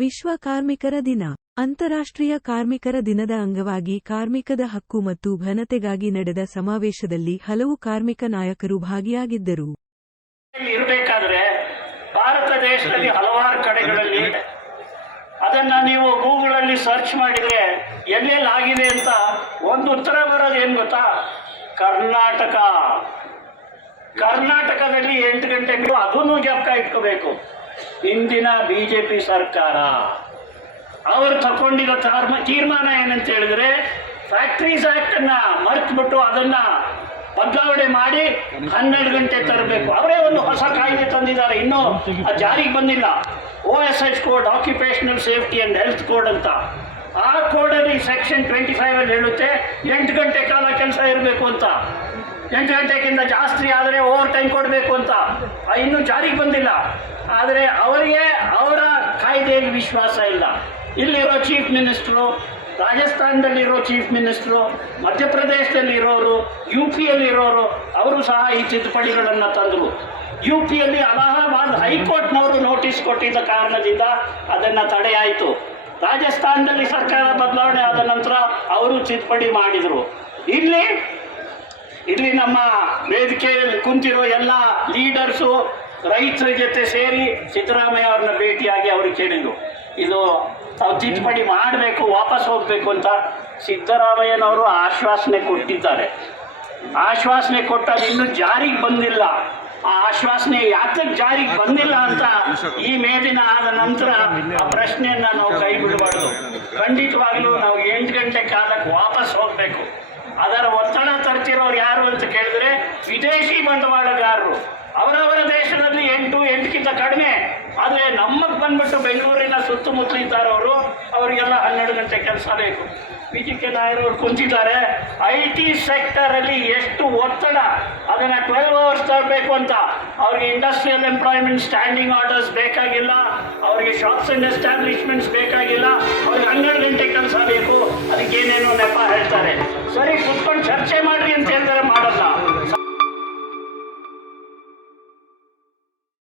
ವಿಶ್ವ ಕಾರ್ಮಿಕರ ದಿನ. ಅಂತಾರಾಷ್ಟ್ರೀಯ ಕಾರ್ಮಿಕರ ದಿನದ ಅಂಗವಾಗಿ ಕಾರ್ಮಿಕದ ಹಕ್ಕು ಮತ್ತು ಘನತೆಗಾಗಿ ನಡೆದ ಸಮಾವೇಶದಲ್ಲಿ ಹಲವು ಕಾರ್ಮಿಕ ನಾಯಕರು ಭಾಗಿಯಾಗಿದ್ದರು. ಇರಬೇಕಾದ್ರೆ ಭಾರತ ದೇಶದಲ್ಲಿ ಹಲವಾರು ಕಡೆಗಳಲ್ಲಿ ಅದನ್ನ ನೀವು ಗೂಗಲ್ ಅಲ್ಲಿ ಸರ್ಚ್ ಮಾಡಿದ್ರೆ ಎಲ್ಲೆಲ್ಲಿ ಆಗಿದೆ ಅಂತ ಒಂದು ಉತ್ತರ ಬರೋದು ಏನ್ ಗೊತ್ತಾ? ಕರ್ನಾಟಕ. ಕರ್ನಾಟಕದಲ್ಲಿ ಎಂಟು ಗಂಟೆಗಳು ಅದನ್ನು ಜ್ಞಾಪಕ ಇಟ್ಕೋಬೇಕು. ಇಂದಿನ ಬಿ ಜೆ ಪಿ ಸರ್ಕಾರ. ಅವರು ತಗೊಂಡಿರೋ ತಾರ್ಮ ತೀರ್ಮಾನ ಏನಂತ ಹೇಳಿದ್ರೆ ಫ್ಯಾಕ್ಟ್ರೀಸ್ ಆಕ್ಟ್ ಅನ್ನ ಮರೆತುಬಿಟ್ಟು ಅದನ್ನ ಬದಲಾವಣೆ ಮಾಡಿ ಹನ್ನೆರಡು ಗಂಟೆ ತರಬೇಕು. ಅವರೇ ಒಂದು ಹೊಸ ಕಾಯ್ದೆ ತಂದಿದ್ದಾರೆ. ಇನ್ನೂ ಅದು ಜಾರಿಗೆ ಬಂದಿಲ್ಲ. O S H code occupational safety and health code ಅಂತ. ಆ ಕೋಡಲ್ಲಿ ಸೆಕ್ಷನ್ ಟ್ವೆಂಟಿ ಫೈವ್ ಅಲ್ಲಿ ಹೇಳುತ್ತೆ, ಎಂಟು ಗಂಟೆ ಕಾಲ ಕೆಲಸ ಇರಬೇಕು ಅಂತ. ಎಂಟು ಗಂಟೆಗಿಂತ ಜಾಸ್ತಿ ಆದರೆ ಓವರ್ ಟೈಮ್ ಕೊಡಬೇಕು ಅಂತ. ಇನ್ನೂ ಜಾರಿಗೆ ಬಂದಿಲ್ಲ. ಆದರೆ ಅವರಿಗೆ ಅವರ ಕಾಯ್ದೆಯಲ್ಲಿ ವಿಶ್ವಾಸ ಇಲ್ಲ. ಇಲ್ಲಿರೋ ಚೀಫ್ ಮಿನಿಸ್ಟ್ರು ರಾಜಸ್ಥಾನದಲ್ಲಿರೋ ಚೀಫ್ ಮಿನಿಸ್ಟ್ರು ಮಧ್ಯಪ್ರದೇಶದಲ್ಲಿ ಇರೋರು ಯು ಪಿಯಲ್ಲಿರೋರು ಅವರು ಸಹ ಈ ತಿದ್ದುಪಡಿಗಳನ್ನು ತಂದರು. ಯು ಪಿಯಲ್ಲಿ ಅಲಹಾಬಾದ್ ಹೈಕೋರ್ಟ್ನವರು ನೋಟಿಸ್ ಕೊಟ್ಟಿದ್ದ ಕಾರಣದಿಂದ ಅದನ್ನು ತಡೆಯಾಯಿತು ರಾಜಸ್ಥಾನದಲ್ಲಿ ಸರ್ಕಾರ ಬದಲಾವಣೆ ಆದ ನಂತರ ಅವರು ತಿದ್ದುಪಡಿ ಮಾಡಿದರು. ಇಲ್ಲಿ ಇಲ್ಲಿ ನಮ್ಮ ವೇದಿಕೆಯಲ್ಲಿ ಕುಂತಿರೋ ಎಲ್ಲ ಲೀಡರ್ಸು ರೈತರ ಜೊತೆ ಸೇರಿ ಸಿದ್ದರಾಮಯ್ಯ ಅವ್ರನ್ನ ಭೇಟಿಯಾಗಿ ಅವ್ರಿಗೆ ಕೇಳಿದ್ರು ಇದು ತಾವು ತಿದ್ದುಪಡಿ ಮಾಡಬೇಕು, ವಾಪಸ್ ಹೋಗಬೇಕು ಅಂತ ಸಿದ್ದರಾಮಯ್ಯನವರು ಆಶ್ವಾಸನೆ ಕೊಟ್ಟಿದ್ದಾರೆ. ಆಶ್ವಾಸನೆ ಕೊಟ್ಟದ್ದು ಇನ್ನೂ ಜಾರಿಗೆ ಬಂದಿಲ್ಲ. ಆ ಆಶ್ವಾಸನೆ ಯಾತಕ್ಕೆ ಜಾರಿಗೆ ಬಂದಿಲ್ಲ ಅಂತ ಈ ಮೇದಿನ ಆದ ನಂತರ ಆ ಪ್ರಶ್ನೆಯನ್ನ ನಾವು ಕೈ ಬಿಡಬಾರ್ದು. ಖಂಡಿತವಾಗ್ಲೂ ನಾವು ಎಂಟು ಗಂಟೆ ಕಾಲಕ್ಕೆ ವಾಪಸ್ ಹೋಗಬೇಕು. ಅದರ ಒತ್ತಡ ತರ್ತಿರೋರು ಯಾರು ಅಂತ ಕೇಳಿದ್ರೆ ವಿದೇಶಿ ಬಂಡವಾಳಗಾರರು. ಅವರವರ ದೇಶದಲ್ಲಿ ಎಂಟು, ಎಂಟಕ್ಕಿಂತ ಕಡಿಮೆ. ಆದರೆ ನಮ್ಮಕ್ಕೆ ಬಂದ್ಬಿಟ್ಟು ಬೆಂಗಳೂರಿನ ಸುತ್ತಮುತ್ತ ಇದ್ದಾರವರು ಅವರಿಗೆಲ್ಲ ಹನ್ನೆರಡು ಗಂಟೆ ಕೆಲಸ ಬೇಕು. ಜಿ ಕೆ ನಾಯರವರು ಕುಂತಿದ್ದಾರೆ. ಐ ಟಿ ಸೆಕ್ಟರಲ್ಲಿ ಎಷ್ಟು ಒತ್ತಡ. ಅದನ್ನು ಟ್ವೆಲ್ವ್ ಅವರ್ಸ್ ತರಬೇಕು ಅಂತ. ಅವ್ರಿಗೆ ಇಂಡಸ್ಟ್ರಿಯಲ್ ಎಂಪ್ಲಾಯ್ಮೆಂಟ್ ಸ್ಟ್ಯಾಂಡಿಂಗ್ ಆರ್ಡರ್ಸ್ ಬೇಕಾಗಿಲ್ಲ. ಅವರಿಗೆ ಶಾಪ್ಸ್ ಅಂಡ್ ಎಸ್ಟಾಬ್ಲಿಷ್ಮೆಂಟ್ಸ್ ಬೇಕಾಗಿಲ್ಲ. ಅವ್ರಿಗೆ ಹನ್ನೆರಡು ಗಂಟೆ